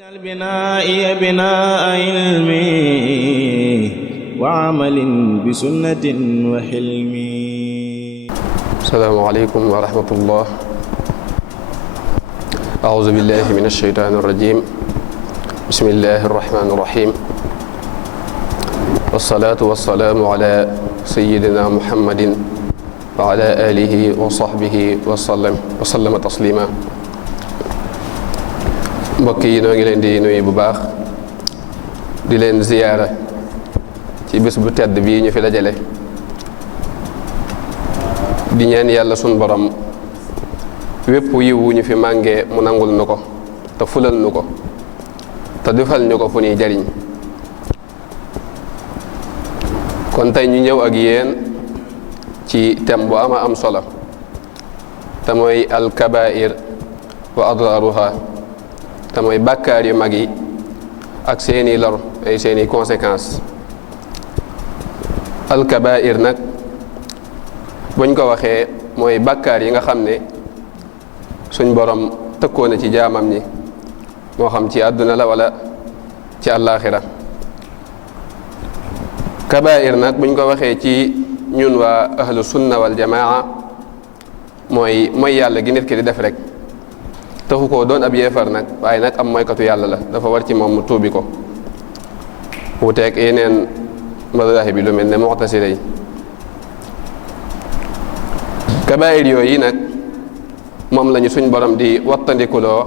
واجعل بنائي بناء علم وعمل بسنة وحلم. السلام عليكم ورحمة الله. أعوذ بالله من الشيطان الرجيم. بسم الله الرحمن الرحيم. والصلاة والسلام على سيدنا محمد وعلى آله وصحبه وسلم تسليما. mbokk yi noo ngi leen di nuyu bu baax di leen ziyaara ci bés bu tedd bii ñu fi dajale di ñaan yàlla sunu borom wépp yiwu ñu fi màngee mu nangul nu ko te fulal nu ko te defal ñu ko fu ñuy jariñ. kon tey ñu ñëw ak yéen ci thème bu ama am solo te mooy alkabair wa adraruha, te mooy bàkkaar yu mag yi ak seeni lor ay seeni conséquences. alkabair nag buñ ko waxee mooy bàkkaar yi nga xam ne suñ borom tëkkoo na ci jaamam ñi, moo xam ci àdduna la wala ci àllaaxira. kabair nag buñ ko waxee ci ñun waa ahlu sunna wal jamaa mooy yàlla gi nit ki di def rek taxu koo doon ab yeefar nag, waaye nag am moykatu yàlla la, dafa war ci moom mu tuubi ko. wuteeg yeneen madahib bi lu mel ne mu'tasila yi. kabaayir yooyu nag moom lañu suñ borom di wattandikuloo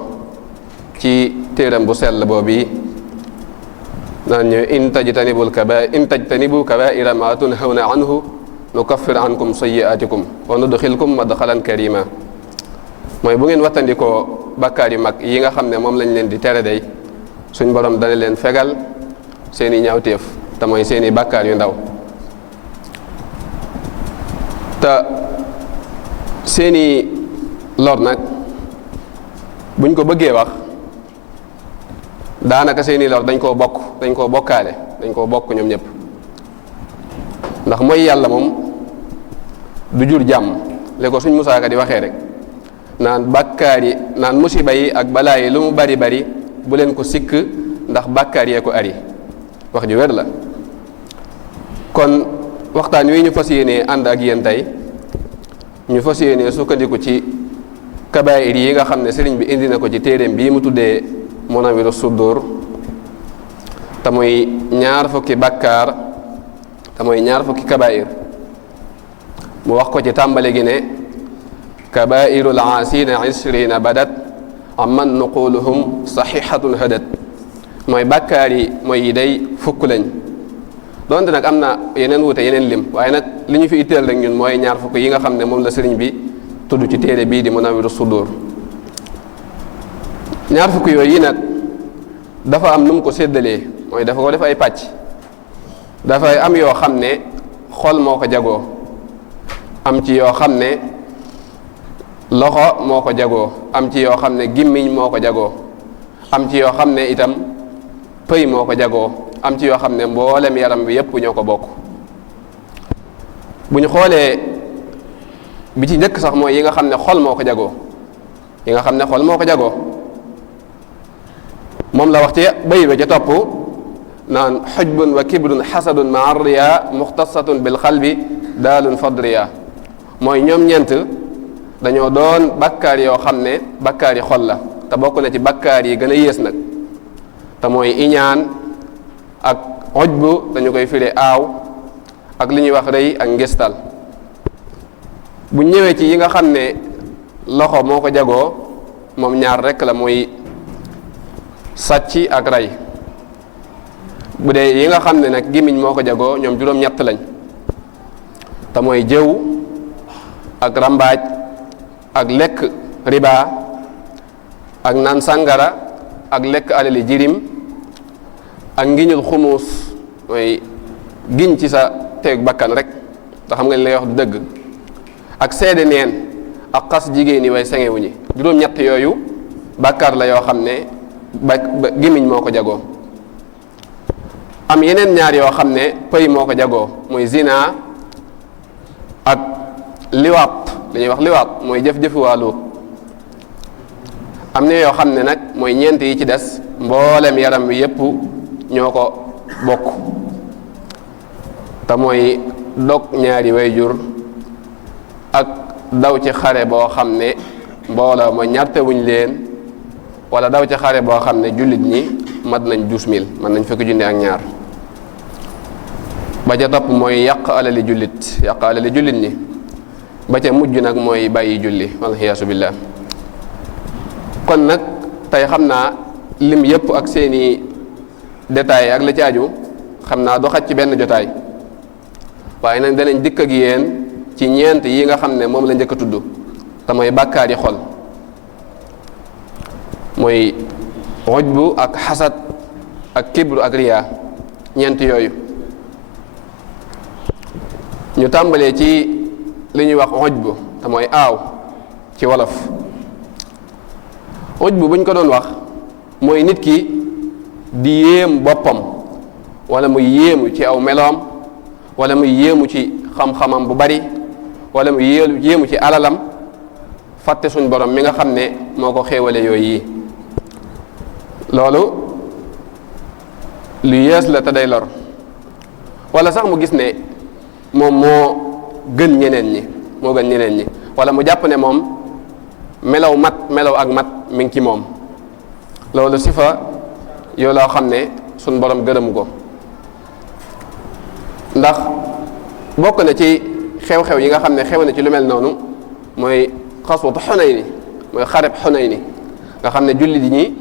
ci téeram bu sell boobu naan ñu in tajtanibu kabaa'ira ma tunhawna anhu nukaffir ankum sayyi'atikum wa nudxilkum madxalan karima. mooy bu ngeen wattandikoo bakkaar yu mag yi nga xam ne moom lañ leen di tere day suñ borom dana leen fegal seeni ñaawteef te mooy seeni bakkaar yu ndaw. te seeni lor nag buñ ko bëggee wax daanaka seeni lor dañ koo bokkaale dañ koo bokk ñoom ñëpp. ndax mooy yàlla moom du jur jàmm le ko suñ musaaka di waxee rek naan bàkkaar yi naan musiba yi ak balaa yi lu mu bari bari bu leen ko sikk ndax bàkkaar yee ko ari. wax ju wér la. kon waxtaan wi ñu fas yéenee ànd ak yéen tey ñu fas yéenee sukkandiku ci kabaayir yi nga xam ne sëriñ bi indi na ko ci téeréem bii mu tuddee Munawwiru Sudur, te muy ñaar fukki bàkkaar te mooy ñaar fukki kabaayir. mu wax ko ci tàmbale gi ne kabairul aasina ishrina badat amman nuquluhum saxihatun hadat. mooy bàkkaar yi mooy yi day fukk lañ, donte nag am na yeneen wuute yeneen lim, waaye nag li ñu fi itteel rek ñun mooy ñaar fukk yi nga xam ne moom la sëriñ bi tudd ci téere bii di Munawwiru Sudur. ñaar fukk yooyu nag dafa am nu mu ko séddalee, mooy dafa ko def ay pàcc. dafay am yoo xam ne xol moo ko jagoo, am ci yoo xam ne loxo moo ko jagoo, am ci yoo xam ne gimmiñ moo ko jagoo, am ci yoo xam ne itam pëy moo ko jagoo, am ci yoo xam ne mboolem yaram bi yépp ñoo ko bokk. bu ñu xoolee bi ci njëkk sax mooy yi nga xam ne xol moo ko jagoo, yi nga xam ne xol moo ko jagoo moom la wax ci bay ba ca topp naan xujbun wa kibrun xasadun ma arriya muxtasatun bil xalbi daalun fadriya. mooy ñoom ñeent dañoo doon bakkaar yoo xam ne bakkaar yi xol la, te bokk na ci bakkaar yi gën a yées nag, te mooy iñaan ak xujbu dañu koy firi aaw ak li ñuy wax rëy ak ngistal. bu ñëwee ci yi nga xam ne loxo moo ko jagoo moom ñaar rekk la, muy sàcc ak rey. bu dee yi nga xam ne nag gémmiñ moo ko jagoo ñoom juróom-ñett lañ, te mooy jëw ak rambaaj ak lekk riba ak naan sàngara ak lekk alali jirim ak ngiñul xumuus, mooy giñ ci sa teeg bakkan rek te xam nga li lay wax du dëgg, ak seede neen ak xas jigéen yi way sengewu ñi. juróom-ñett yooyu bàkkaar la yoo xam ne gémmiñ moo ko jagoo. am yeneen ñaar yoo xam ne pëy moo ko jagoo, muy zina ak liwaat. li ñuy wax liwaat mooy jëf-jëfi waa Luut. am na yoo xam ne nag mooy ñeent yi ci des mboolem yaram wi yépp ñoo ko bokk te mooy dog ñaari wayjur ak daw ci xare boo xam ne mbooloo ma ñartewuñ leen wala daw ci xare boo xam ne jullit ñi mat nañ 12 000 mën nañ fukki junni ak ñaar ba ca topp mooy yàq alali jullit ñi ba ca mujj nag mooy bàyyi julli walxiyaasu billah kon nag tey xam naa lim yëpp ak seeni détails ak la ci aju xam naa du xaj ci benn jotaay waaye nag danañ dikk ak yéen ci ñeent yi nga xam ne moom la njëkk a tudd te mooy bàkkaar yi xol mooy ujbu ak xasad ak kibru ak riyaa ñeent yooyu ñu tàmbalee ci li ñuy wax ujbu te mooy aaw ci wolof ujbu buñ ko doon wax mooy nit ki di yéem boppam wala muy yéemu ci aw meloom wala muy yéemu ci xam-xamam bu bari wala muy yéemu ci alalam fàtte suñ borom mi nga xam ne moo ko xéewale yooyu yi loolu lu yees la te day lor wala sax mu gis ne moom moo gën ñeneen ñi wala mu jàpp ne moom melaw ak mat mi ngi ci moom loolu sifa yoo loo xam ne suñ borom gërëmu ko ndax bokk na ci xew-xew yi nga xam ne xew na ci lu mel noonu mooy xaswatu Xunayni mooy xareb Xunayni nga xam ne jullit ñi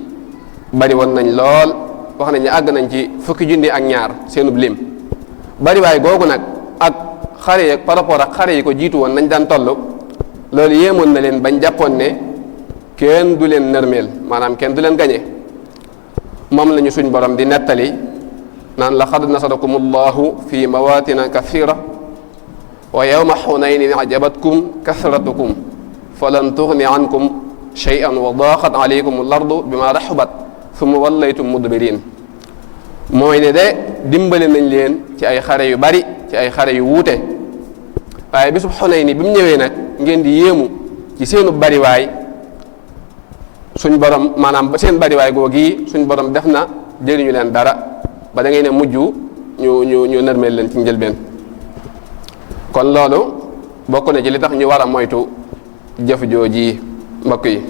bari woon nañ lool wax nañ ne àgg nañ ci fukki junni ak ñaar seenub lim bariwaay googu nag ak xare yi par rapport ak xare yi ko jiitu woon nañ daan toll loolu yéemoon na leen bañ jàppoon ne kenn du leen nërmeel maanaam kenn du leen gañe moom lañu suñ borom di nettali naan laqad nasarakum allahu fi mawatina kathira wa yawma xunaynin ajabatkum kathratukum falan tughni ankum shay'an wa daqat alaykum al-ardu bima raxubat thumma wallaytum mudbirin mooy ne de dimbale nañ leen ci ay xare yu bari ci ay xare yu wuute waaye bisub Xunayni bi mu ñëwee nag ngeen di yéemu ci seenu bariwaay suñ borom maanaam seen bariwaay googi suñ borom def na jëriñu leen dara ba da ngay ne mujj ñu nërmeel leen ci njëlbeen kon loolu bokk na ci li tax ñu war a moytu jëf jooji mbokk yi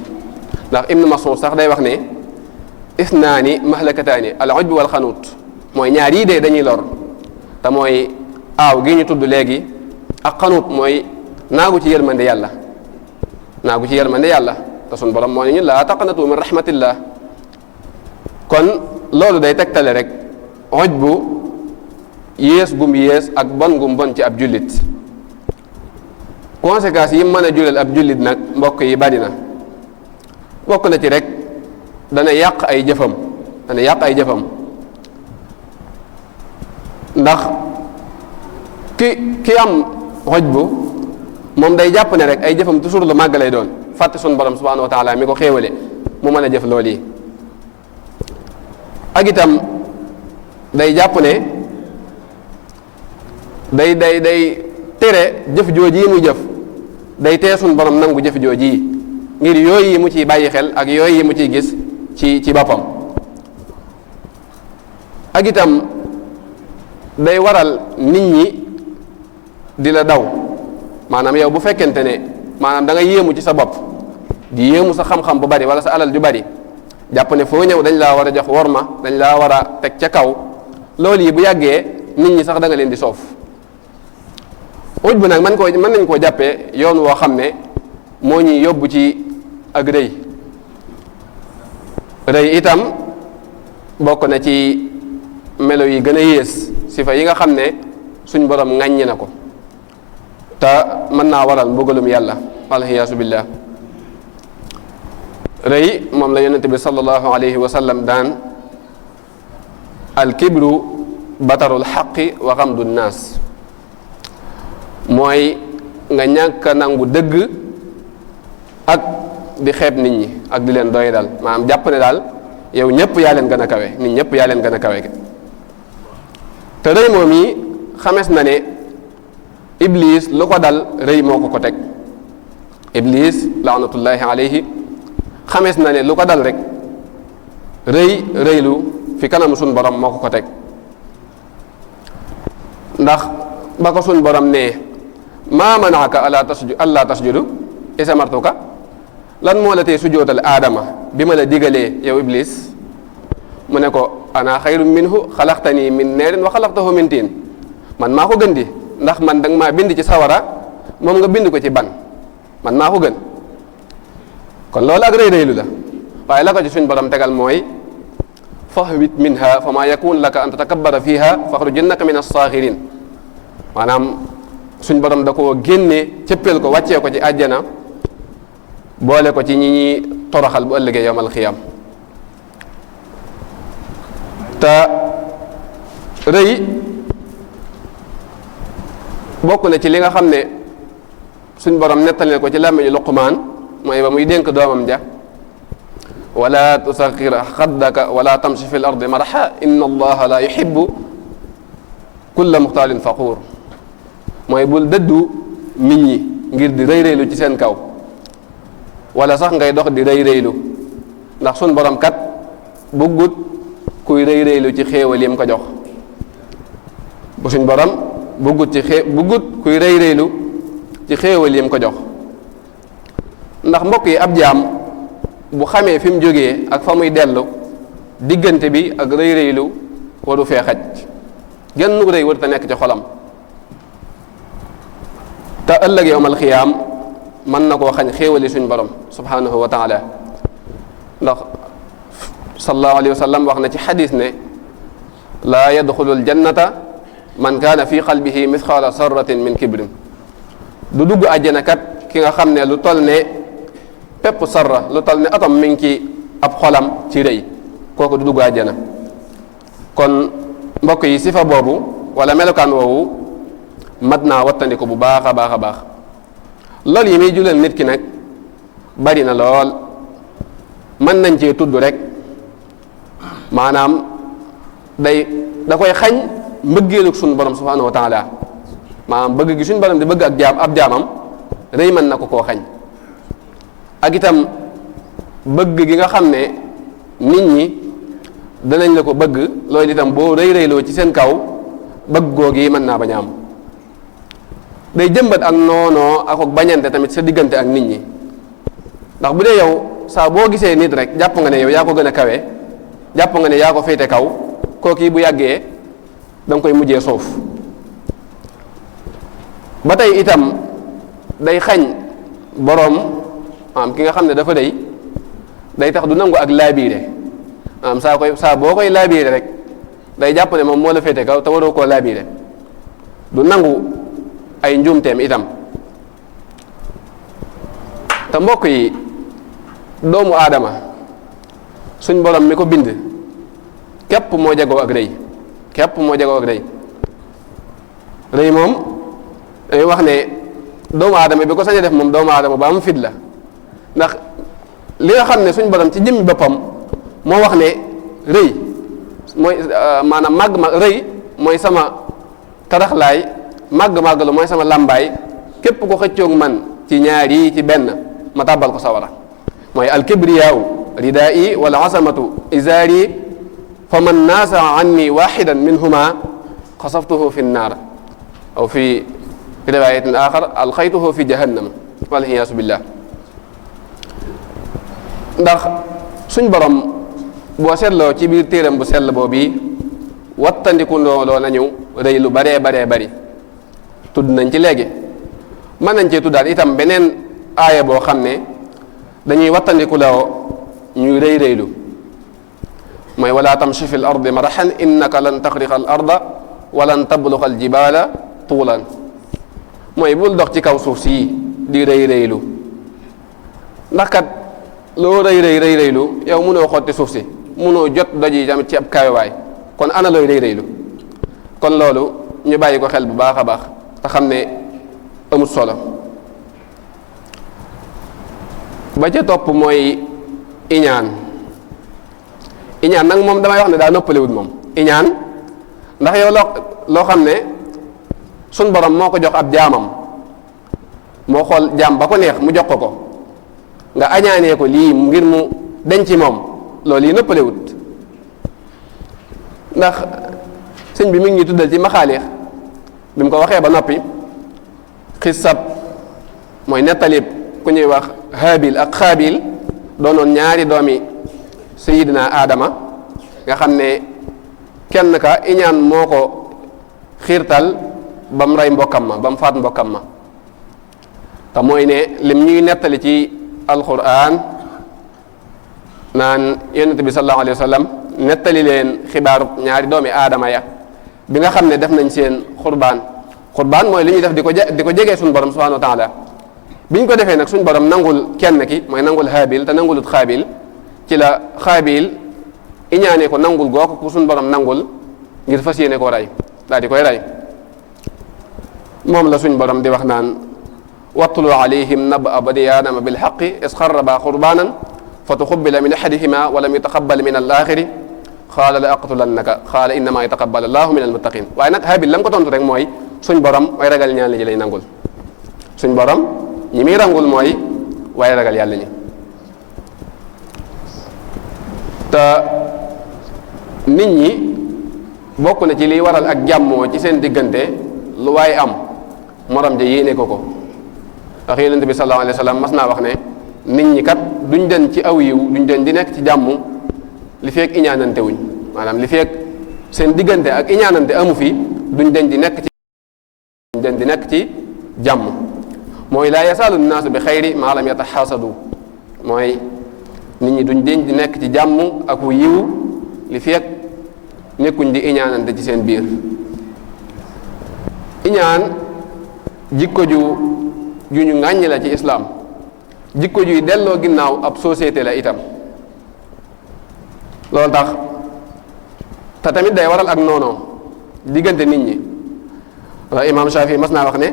ndax Ibnu Mas'ud sax day wax ne isnaani mahlakataani al ujbu wal xanuut mooy ñaar yii de dañuy lor te mooy aaw gi ñu tudd léegi ak xanuut mooy naagu ci yërmande yàlla te sun borom moo ne ñu laa taqnatu min rahmatillah kon loolu day tegtale rek ujbu yées gum yées ak bon gum bon ci ab jullit conséquences yi mën a jural ab jullit nag mbokk yi bari na bokk na ci rek dana yàq ay jëfam ndax ki am ujbu moom day jàpp ne rek ay jëfam toujours lu màgg lay doon fàtte sun borom subhanahu wa taala mi ko xéewale mu mën a jëf loolu yi ak itam day jàpp ne day tere jëf jooji yi muy jëf day tee sun borom nangu jëf jooji yi ngir yooyu yi mu ciy bàyyi xel ak yooyu yi mu ciy gis ci boppam ak itam day waral nit ñi di la daw maanaam yow bu fekkente ne maanaam da nga yéemu ci sa bopp di yéemu sa xam-xam bu bari wala sa alal ju bari jàpp ne foo ñëw dañ laa war a jox worma dañ laa war a teg ca kaw loolu yi bu yàggee nit ñi sax da nga leen di soof uj bu nag mën nañ koo jàppee yoon woo xam ne moo ñuy yóbbu ci ak rëy itam bokk na ci melo yi gën a yées sifa yi nga xam ne suñ borom ŋàññi na ko te mën naa waral mbugalum yàlla alxiyaasu billah rëy moom la yonente bi sallallahu alayhi wa sallam daan alkibru batarul xaqi wa xamdu naas mooy nga ñàkk a nangu dëgg ak di xeeb nit ñi ak di leen doy dal maanaam jàpp ne daal yow ñëpp yaa leen gën a kawe nit ñëpp yaa leen gën a kawe te rëy moom yi xamees na ne iblis lu ko dal rëy moo ko teg iblis laanatullahi alayhi xamees na ne lu ko dal rek rëylu fi kanam suñ borom moo ko teg ndax ba ko suñ borom nee maa manaaka allaa tasjudu isamartuka lan moo la tee sujjóotal aadama bi ma la digalee yow iblis mu ne ko ana xayrun minhu xalaqtani min neerin wa xalaqtahu min tiin man maa ko gën di ndax man danga maa bind ci sawara moom nga bind ko ci ban man maa ko gën kon loolu ak rëy-rëylu la waaye la ko ci suñ borom tegal mooy fahbit minha fa maa yakun laka an tatakabbara fiha faxruj innaka min as-saaxirin maanaam suñ borom da koo génne cëppeel ko wàccee ko ci àjjana boole ko ci ñi ñi toroxal bu ëllëgee yawmal xiyaam te rëy bokk na ci li nga xam ne suñ borom nettali ko ci làmmiñu Luqmaan mooy ba muy dénk doomam ja wala tusaxir xaddaka wala tamshi fi l ardi maraxa inna allaha la yuhibbu kulla muxtaalin faquur mooy bul dëddu nit ñi ngir di rëy-rëylu ci seen kaw wala sax ngay dox di rëy-rëylu ndax suñ borom kat bëggut kuy rëy-rëylu ci xéewal yi mu ko jox bu suñ borom bëggut kuy rëy-rëylu ci xéewal yi mu ko jox ndax mbokk yi ab jaam bu xamee fi mu jógee ak fa muy dellu diggante bi ak rëy-rëylu waru fee xaj genn nu rëy war te nekk ci xolam te ëllëg yawmal xiyaam mën na koo xañ xéewali suñ borom subhanahu wa taala ndax sallallahu alayhi wa sallam wax na ci xadis ne laa yadxulu aljannata man kaana fi qalbihi mithqaala sarratin min kibrin du dugg àjjana kat ki nga xam ne lu toll ne pepp sarra lu toll ne atom mi ngi ci ab xolam ci rëy kooku du dugg àjjana kon mbokk yi sifa boobu wala melokaan woowu mat naa wattandiku bu baax a baax a baax lool yi muy julal nit ki nag bari na lool mën nañ cee tudd rek maanaam da koy xañ mbëggeelug suñu borom subhanahu wa taala maanaam bëgg gi suñu borom di bëgg ak ab jaamam rëy mën na ko koo xañ ak itam bëgg gi nga xam ne nit ñi danañ la ko bëgg loolu itam boo rëy-rëyloo ci seen kaw bëgg googi mën naa bañ a am day jëmbat ak noonoo ak bañante tamit sa diggante ak nit ñi ndax bu dee yow saa boo gisee nit rek jàpp nga ne yow yaa ko gën a kawe jàpp nga ne yaa ko féete kaw kooku bu yàggee da nga koy mujjee suuf ba tey itam day xañ boroom ki nga xam ne dafa day tax du nangu ak laabiire saa boo koy laabiire rek day jàpp ne moom moo la féete kaw te waroo koo laabiire du nangu ay njuumteem itam te mbokk yi doomu aadama suñ borom mi ko bind képp moo jagoo ak rëy rëy moom dañuy wax ne doomu aadama bi ko sañ a def moom doomu aadama ba am fit la ndax li nga xam ne suñ borom ci jëmmi boppam moo wax ne rëy mooy maanaam rëy mooy sama taraxlaay màgg lu mooy sama làmbaay képp ko xëccoog man ci ñaar yi ci benn ma tàbbal ko sawara mooy alkibriyaaw ridaa'i wal asamatu izaari fa man naasa anni waxidan minhuma xasaftuhu fi nnaar aw fi riwaayatin axar alxaytuhu fi jahannam waliyaasu billah ndax suñ borom boo seetloo ci biir téeram bu sell boobu wattandiku looloo nañu rëy lu baree bari tudd nañ ci léegi mën nañ cee tuddaat itam beneen aaya boo xam ne dañuy wattandiku loo ñuy rëy-rëylu mooy wala tamshi fi l ardi maraxan innaka lan taxriqa al arda walan tabluqa al jibaala tuulan mooy bul dox ci kaw suuf sii di rëy-rëylu ndax kat loo rëy-rëylu yow mënoo xotti suuf si mënoo jot doj yi tamit ci ab kawewaay kon ana looy rëy-rëylu kon loolu ñu bàyyi ko xel bu baax a baax te xam ne amut solo ba ca topp mooy iñaan nag moom damay wax ne daa noppalewut moom iñaan ndax yow loo xam ne suñ borom moo ko jox ab jaamam moo xool jaam ba ko neex mu jox ko nga añaanee ko lii ngir mu denc moom loolu yi noppalewut ndax sëñ bi mi ngi tuddal ci maxaalix bi mu ko waxee ba noppi xisab mooy nettalib ku ñuy wax Haabil ak Xaabil doonoon ñaari doomi sayidina Adama nga xam ne kenn ka iñaan moo ko xiirtal ba mu rey mbokkam ma ba mu faat mbokkam ma te mooy ne lim ñuy nettali ci alquran naan yonent bi sallallahu alayhi wa sallam nettali leen xibaaru ñaari doomi aadama ya bi nga xam ne def nañ seen xurbaan mooy li ñuy def di ko jegee suñu borom subhanahu wa taala bi ñu ko defee nag suñu borom nangul kenn ki mooy nangul Haabil te nangulut Xaabil ci la Xaabil iñaanee ko nangul gooku ku suñu borom nangul ngir fas yéene koo rey daal di koy rey moom la suñu borom di wax naan watlu alayhim naba bani aadama bilxaqi is xarraba qurbaanan fa tuqubila min ahadihima wa lam yutaqabal min alaaxiri qaala la aqtulannaka qaala innama yataqabbal allahu min almuttaqin waaye nag Haabil la mu ko tontu rek mooy suñ borom way ragal ñaan li lay nangul suñ borom ñi muy rangul mooy waaye ragal yàlla ñi te nit ñi bokk na ci liy waral ak jàmmoo ci seen diggante lu waaye am morom ja yéene ko ndax yonent bi sallallahu alayhi wa sallam mas naa wax ne nit ñi kat duñ den ci aw yiw duñ den di nekk ci jàmm li feek iñaanante wuñ maanaam li feek seen diggante ak iñaanante amu fi duñ den di nekk ci jàmm mooy laa yasaalu naasu bi xayri maa lam yataxaasadu mooy nit ñi duñ den di nekk ci jàmm ak wu yiw li feek nekkuñ di iñaanante ci seen biir iñaan jikko ju ñu ŋàññi la ci islaam jikko juy delloo ginnaaw ab société la itam loolu tax te tamit day waral ak noonoo diggante nit ñi wala imaam Shaafi mas naa wax ne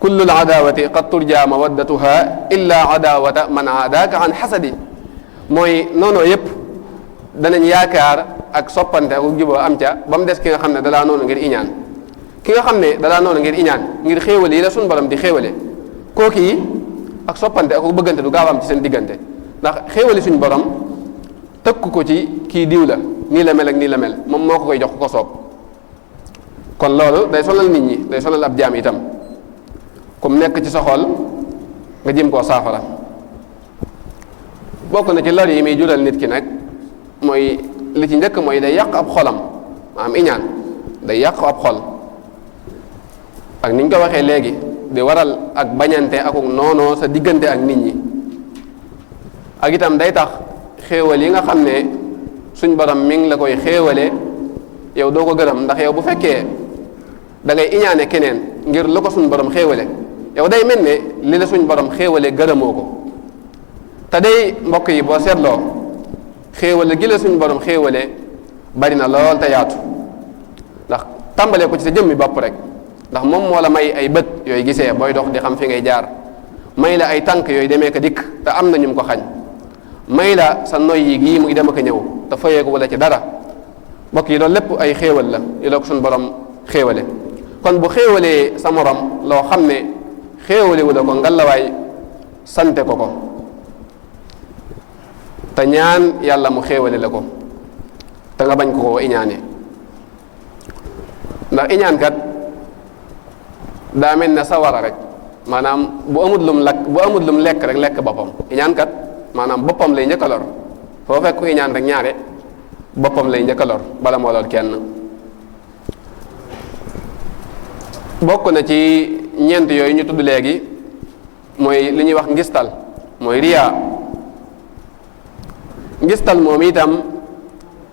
kullu l adawati qad turja mawaddatuha illa adawata man aadaaka an xasadi mooy noonoo yépp danañ yaakaar ak soppante ak juboo am ca ba mu des ki nga xam ne dalaa noonu ngir iñaan ki nga xam ne dalaa noonu ngir iñaan ngir xéewale yi la suñu borom di xéewale kooku yi ak soppante ak bëggante du gaaw am ci seen diggante ndax xéewali suñu borom tëkk ko ci kii diw la nii la mel ak nii la mel moom moo ko koy jox ku ko soob kon loolu day sonal nit ñi day sonal ab jaam itam comme nekk ci sa xol nga jëm koo saafara bokk na ci lor yi muy jural nit ki nag mooy li ci njëkk mooy day yàq ab xolam maanaam iñaan day yàq ab xol ak ni ñu ko waxee léegi di waral ak bañante ak noonoo sa diggante ak nit ñi ak itam day tax xéewal yi nga xam ne suñ borom mi ngi la koy xéewale yow doo ko gërëm ndax yow bu fekkee da ngay iñaane keneen ngir lu ko suñ borom xéewale yow day mel ne li la suñ borom xéewale gërëmoo ko te day mbokk yi boo seetloo xéewale gi la suñ borom xéewale bari na lool te yaatu ndax tàmbalee ko ci sa jëmmi bopp rek ndax moom moo la may ay bët yooyu gisee booy dox di xam fi ngay jaar may la ay tànk yooyu demee ko dikk te am na ñu ko xañ may la sa noy yi gii muy dem ak ñëw te fayeeku wala ci dara mbokk yi loolu lépp ay xéewal la yu la ko suñu borom xéewale kon bu xéewalee sa morom loo xam ne xéewale wu la ko ngalawaay sante ko te ñaan yàlla mu xéewale la ko te nga bañ ko koo iñaane ndax iñaan kat daa mel ne sawara rek maanaam bu amul lum lekk rek lekk boppam iñaan kat maanaam boppam lay njëkk a lor foo fekk ku iñaan rek ñaare boppam lay njëkk a lor bala moo lor kenn bokk na ci ñeent yooyu ñu tudd léegi mooy li ñuy wax ngistal mooy riyaa ngistal moom itam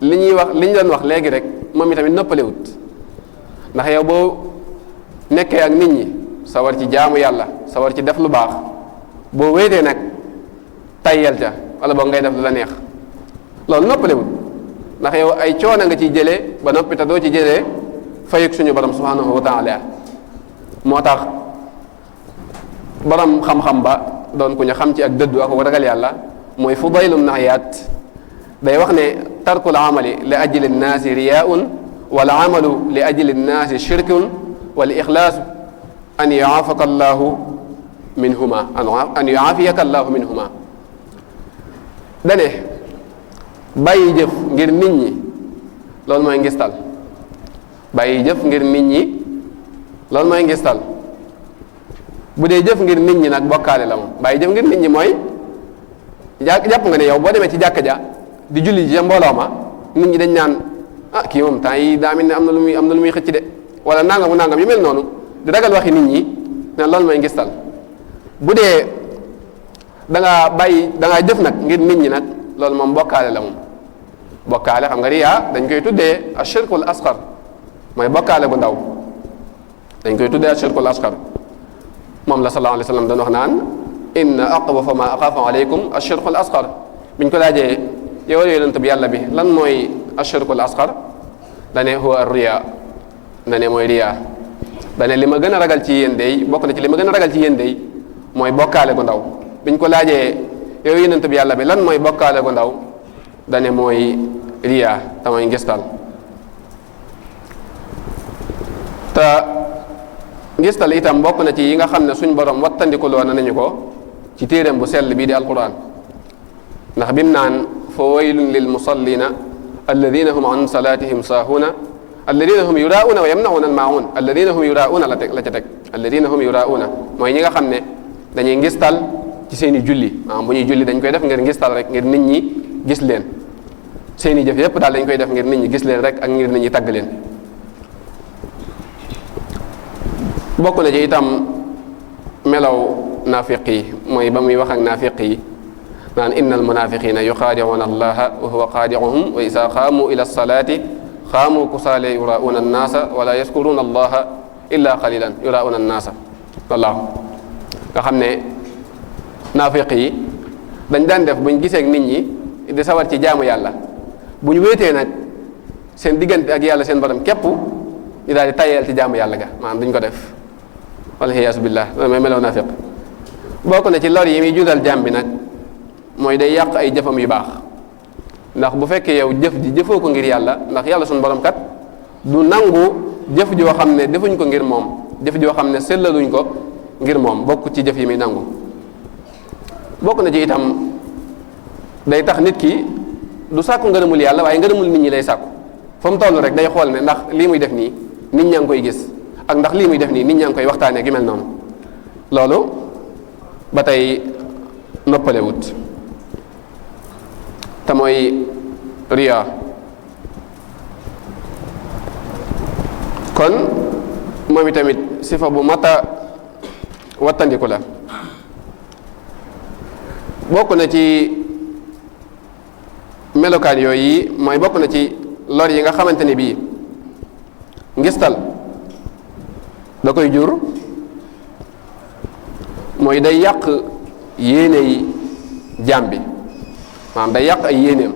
li ñu doon wax léegi rek moom itamit noppalewut ndax yow boo nekkee ak nit ñi sawar ci jaamu yàlla sawar ci def lu baax boo wéetee nag tayyal ca wala boog ngay def lu la neex loolu noppalewut ndax yow ay coono nga ciy jëlee ba noppi te doo ci jëlee fayuk suñu borom subhanahu wa taala moo tax borom xam-xam ba doon ku ñu xam ci ak dëddu ak ragal yàlla mooy Fudayl ibn Iyaad day wax ne tarkul amali li ajli nnaasi riyaun wal amalu li ajli nnaasi shirkun wal ixlaasu an yuaafaka allahu minhuma an yuaafiyaka allahu minhuma dane bàyyi jëf ngir nit ñi loolu mooy ngistal bàyyi jëf ngir nit ñi loolu mooy ngistal bu dee jëf ngir nit ñi nag bokkaale la moom bàyyi jëf ngir nit ñi mooy jàpp nga ne yow boo demee ci jàkka ja di julli ji mbooloo ma nit ñi dañ naan ah kii moom temps yi daa mel ne am na lu muy xëcc de wala nangam yu mel noonu di ragal waxi nit ñi ne loolu mooy ngistal bu dee da ngaa jëf nag ngir nit ñi nag loolu moom bokkaale la moom bokkaale xam nga riyaa dañ koy tuddee ashirkul asqar mooy bokkaale bu ndaw dañ koy tuddee ashirkul asqar moom la sallallahu alayhi wa sallam doon wax naan inna aqwafa ma axaafu aleykum ashirkul asqar biñ ko laajee yow yonent bi yàlla bi lan mooy ashirkul asqar dane huwa riyaa dane mooy riyaa dane li ma gën a ragal ci yéen day bokk na ci li ma gën a ragal ci yéen day mooy bokkaale gu ndaw biñ ko laajee yow yonent bi yàlla bi lan mooy bokkaale gu ndaw dane mooy riyaa te mooy ngistal te ngistal itam bokk na ci yi nga xam ne suñ borom wattandikuloo nañu ko ci téeréem bu sell bii di alquran ndax bim naan fa waylun lil musallina alladina hum an salatihim saahuna alladina hum yurauna wa yamnauna almaun alladina hum yurauna la ca teg alladina hum yurauna mooy ñi nga xam ne dañuy ngistal ci seen i julli maanaam bu ñuy julli dañ koy def ngir ngistal rek ngir nit ñi gis leen seen i jëf yépp daal dañ koy def ngir nit ñi gis leen rek ak ngir nit ñi tagg leen bokk na ci itam melaw naafiq yi mooy ba muy wax ak naafiq yi naan inna almunafiqina yuxaadicuuna allaha wa huwa xaadicuhum wa isa xaamu ila alsalaati xaamu kusaale yurauna annaasa wala yaskuruuna allaha illa qalilan yurauna annaasa wallaahu nga xam ne naafiq yi dañ daan def buñ gisee ak nit ñi di sawar ci jaamu yàlla bu ñu wéetee nag seen diggante ak yàlla seen borom képp ñu daal di tayeel ci jaamu yàlla ga maanaam duñ ko def waliyaasu billah loolu mooy melaw naafiq bokk na ci lor yi muy jural jaam bi nag mooy day yàq ay jëfam yu baax ndax bu fekkee yow jëf ji jëfoo ko ngir yàlla ndax yàlla suñu borom kat du nangu jëf joo xam ne defuñ ko ngir moom jëf joo xam ne sellaluñ ko ngir moom bokk ci jëf yi muy nangu bokk na ci itam day tax nit ki du sàkku ngërëmul yàlla waaye ngërëmul nit ñi lay sàkku fa mu toll rek day xool ne ndax lii muy def nii nit ñaa ngi koy gis ak ndax lii muy def nii nit ñaa ngi koy waxtaanee gi mel noonu loolu ba tey noppalewut te mooy riya kon moom itamit sifa bu mata wattandiku la bokk na ci melokaan yooyu mooy bokk na ci lor yi nga xamante ni bii ngistal da koy jur mooy day yàq yéene yi jaam bi maanaam day yàq ay yéeneem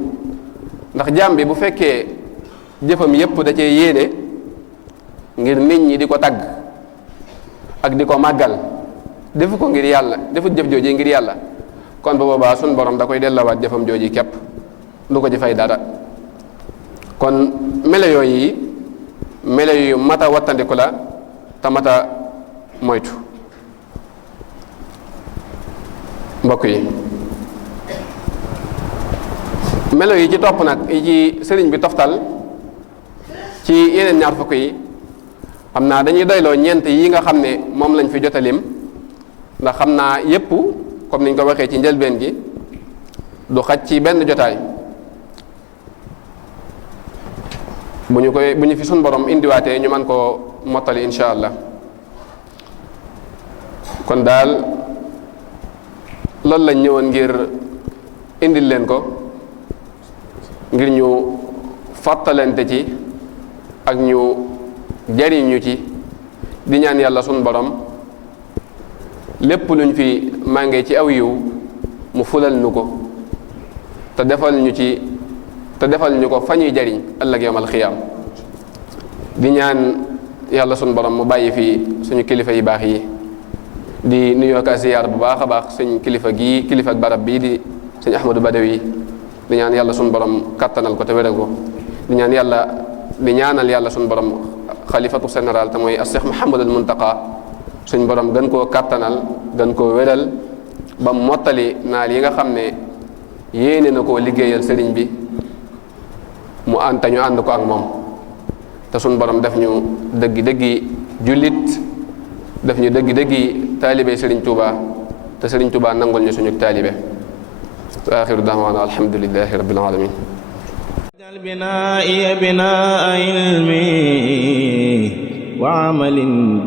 ndax jaam bi bu fekkee jëfam yépp da cee yéene ngir nit ñi di ko tagg ak di ko màggal defu ko ngir yàlla defut jëf jooji ngir yàlla kon bu boobaa suñ borom da koy dellawaat jëfam jooji képp du ko ci fay dara kon melo yooyu melo yu mata wattandiku la te mata moytu mbokk yi melo yi ci topp nag yi ci sëriñ bi toftal ci yeneen ñaar fukk yi xam naa dañuy doyloo ñeent yi nga xam ne moom lañ fi jotalim ndax xam naa yépp comme niñ ko waxee ci njëlbeen gi du xaj ci benn jotaay bu ñu fi sun borom indiwaatee ñu man koo mottali insha allah kon daal loolu lañ ñëwoon ngir indil leen ko ngir ñu fàttalante ci ak ñu jariñu ci di ñaan yàlla sun borom lépp luñ fi màngee ci aw yiw mu fulal nu ko te defal ñu ko fa ñuy jariñ ëllëg yawmal xiyaam di ñaan yàlla sun borom mu bàyyi fi suñu kilifa yi baax yi di nuyoo ak ziyaar bu baax a baax suñ kilifa gii kilifa ak barab bii di suñ Ahmadou Badawi di ñaan yàlla sun borom kattanal ko te wéral ko di ñaanal yàlla sun borom xalifatu général te mooy as-Cheikh Mouhamadul Muntaqa suñ borom gën koo kattanal gën koo wéral ba mottali naal yi nga xam ne yéene na koo liggéeyal sëriñ bi mu ànd te ñu ànd ko ak moom te suñ borom def ñu dëggi jullit def ñu dëggi taalibe Serigne Touba te Serigne Touba nangul ñu suñu taalibe wa axiru da'waana alhamdulillahi rabbil alamin اجعل بنائي بناء علم وعمل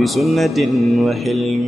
بسنة وحلم